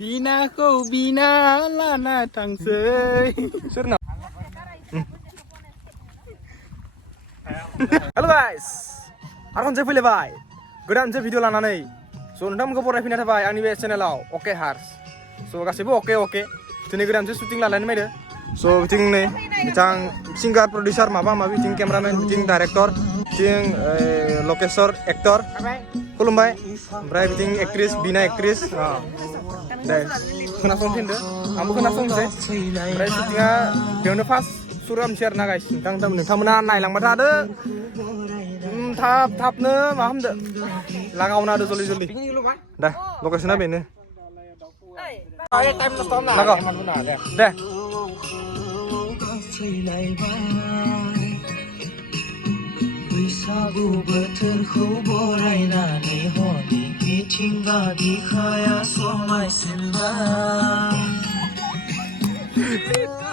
Bina ko bina lana tangsei. Surna. Halo guys. Aron je file bhai. Godan je video lananai. So nonton ko borai fina thabai ani be channel Oke Hars. So gasibo oke. Tini godan je shooting lalani mai de. So biting ne bitang singer producer maba mabi biting cameraman biting director biting locator actor. Kulumbai. Brai biting actress Bina actress. Deh, kenasong sih deh, kamu kenasong sih. Berarti syutingnya bener pas suram share na guys. Tentang mana nailang mata deh. Tap ne, maham deh. Langau na deh joli. Dah, lokasinya bener. Langau. Deh. बैसागु बोथोरखौ बरायनानै हरनि मिथिंगा बिखाया समायसिनबाय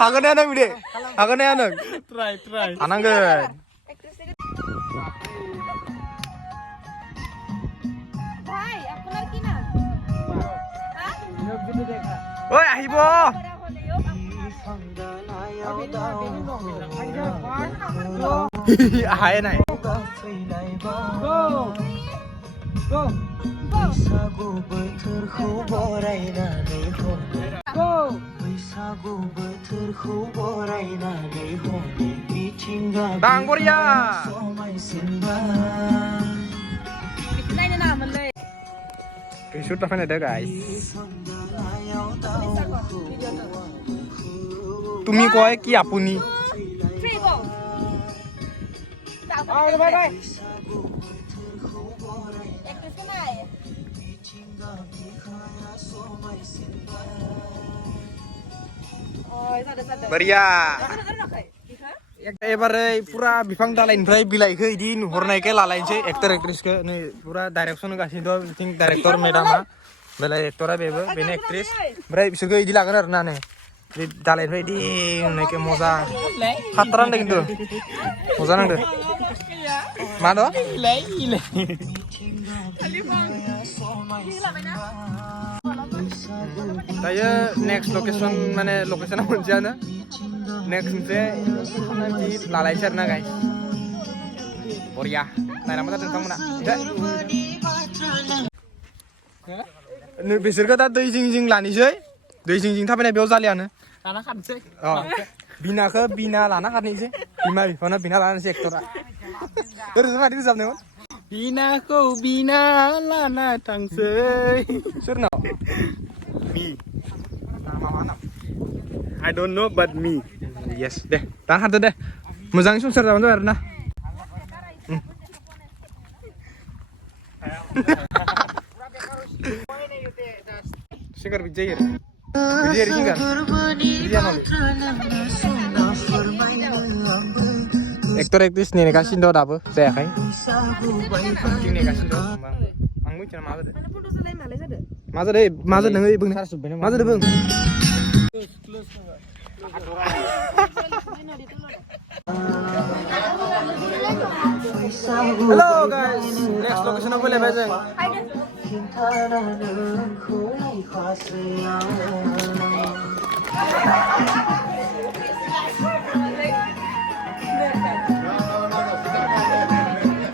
हागोन ना नों बिदि हागोन ना नों ट्राइ हानांगोन भाई আপনার কি নাম ওই আহিব आहाय नाही बैसागु बोथोरखौ बरायनानै बैसागु बोथोरखौ बरायनानै हरनि मिथिंगा दांगरिया समायसिनबाय नामोनलै shoot apa nih guys তুমি কয় কি আপুনি Beria. Ebarai pura bifang dalain brai bilai ke idi nuhornai ke lalain sih aktor aktris ke nih pura direction kasih do think director medama belai aktora bebe bene aktris brai bisa ke idi lagan arna nih di dalain brai di naik ke moza khataran deh gitu moza nang deh mana ile saya next location mana location apa aja na next se nanti lalai cerna guys Korea nah nama tentang mana nih besar kata doi jing lani sih doi jing tapi nih biasa liane lana kan sih oh bina ke bina lana kan sih bina lana sih aktor terus mana di sana bina ko bina lana tangsei surna me nama mana I don't know but me yes deh tahan deh muzang susur sama tuh Erna singer Vijay singer aktor aktris nih kasih do apa saya kayak ini kasih do anggu cina masa deh masa dengar ibung masa deh bung Hello guys, next location apa boleh baca?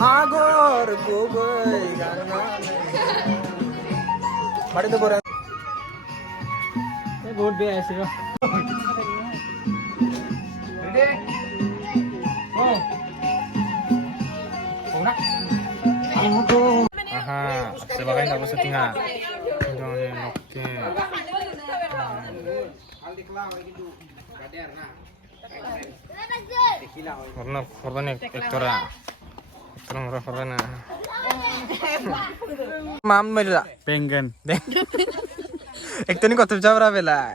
Agor kubai karena. Mari tu boran. Good be ऐसे हो ready go nak aha sebagai tak usah tinggal jangan oke warna korban ektora korban mam mera pengen ektor ni kota jawab bela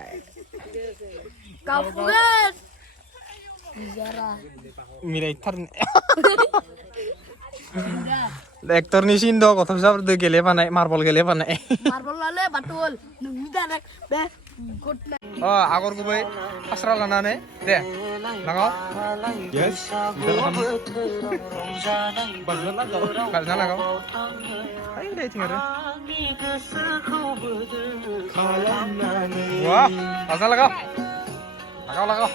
kapuan Mira itar एक्टरनि सिन दं गथ'साफोरजों गेलेफानाय marble गेलेफानाय marble लाले बाथुल नोंनि दारेक बे good night आगर गुबै फास्रा लानानै दे लागाव यस गाजना लागाव हाय दे थिं आरो वाह गाजना लागाव लागाव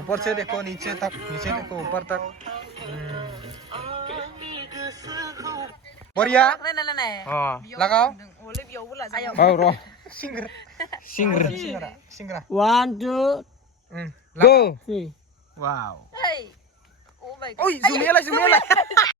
ऊपर से देखो नीचे देखो ऊपर तक बढ़िया लगाओ रो सिंगरा 1 2 go three wow ओइ जुमियालाय